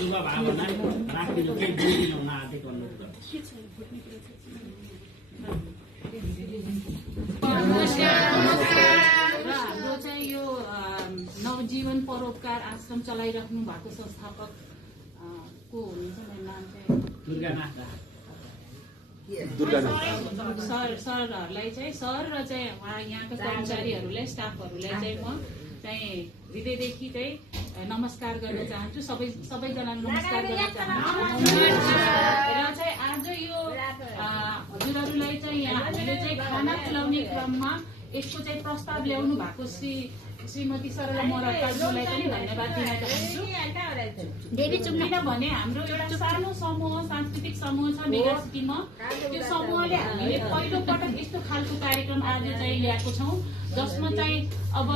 शुभभावनालाई राखिदिनु केही बोलिदिनु हुन आँटेको अनुरोध हाम्रो चाहिँ यो नवजीवन परोपकार आश्रम चलाइराख्नु भएको संस्थापक को हुनुहुन्छ मेरो नाम चाहिँ सरहरूलाई चाहिँ सर र चाहिँ उहाँ यहाँका कर्मचारीहरूलाई स्टाफहरूलाई चाहिँ म चाहिँ हृदयदेखि चाहिँ नमस्कार गर्न चाहन्छु सबैजनालाई नमस्कार गर्न चाहन्छु र चाहिँ आज यो हजुरहरूलाई चाहिँ हामीले चाहिँ खाना खुलाउने क्रममा यसको चाहिँ प्रस्ताव ल्याउनु भएको श्रीमती सरला मराज्यूलाई पनि धन्यवाद दिन चाहन्छु किनभने हाम्रो एउटा सानो समूह सांस्कृतिक समूह छ मेगा सिटीमा त्यो समूहले हामीले पहिलो पटक यस्तो खालको कार्यक्रम आज चाहिँ ल्याएको छौँ जसमा चाहिँ अब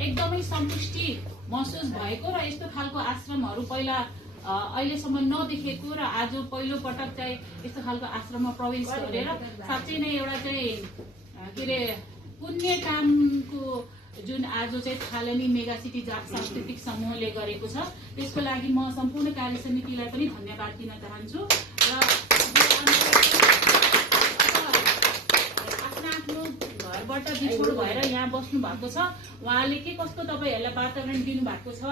एकदमै सन्तुष्टि महसुस भएको र यस्तो खालको आश्रमहरू पहिला अहिलेसम्म नदेखेको र आज पहिलो पटक चाहिँ यस्तो खालको आश्रममा प्रवेश गरेर साँच्चै नै एउटा चाहिँ के अरे पुण्य कामको जुन आज चाहिँ थालनी मेगा सिटी सांस्कृतिक समूहले गरेको छ त्यसको लागि म सम्पूर्ण कार्य समितिलाई पनि धन्यवाद दिन चाहन्छु र आफ्नो घरबाट बिछोड भएर यहाँ बस्नु भएको छ उहाँले के कस्तो तपाईहरूलाई वातावरण दिनुभएको छ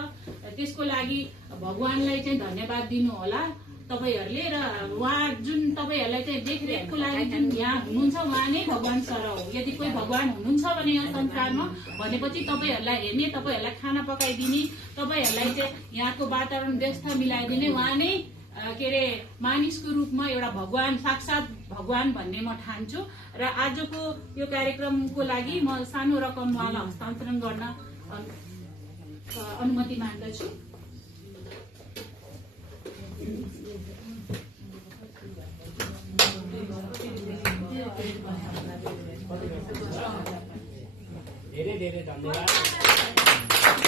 त्यसको लागि भगवानलाई चाहिँ धन्यवाद दिनु होला तपाईहरूले र उहाँ जुन तपाईहरूलाई चाहिँ देखरेखको लागि जुन यहाँ हुनुहुन्छ उहाँ नै भगवान सर हो यदि कोही भगवान हुनुहुन्छ भने यहाँ संसारमा भनेपछि तपाईहरूलाई हेर्ने तपाईहरूलाई खाना पकाइदिने तपाईहरूलाई चाहिँ यहाँको वातावरण व्यवस्था मिलाइदिने उहाँ नै के अरे मानिसको रूपमा एउटा भगवान साक्षात भगवान भन्ने म ठान्छु र आजको यो कार्यक्रमको लागि म सानो रकम उहाँलाई हस्तान्तरण गर्न अनुमति माग्दछु धेरै धेरै धन्यवाद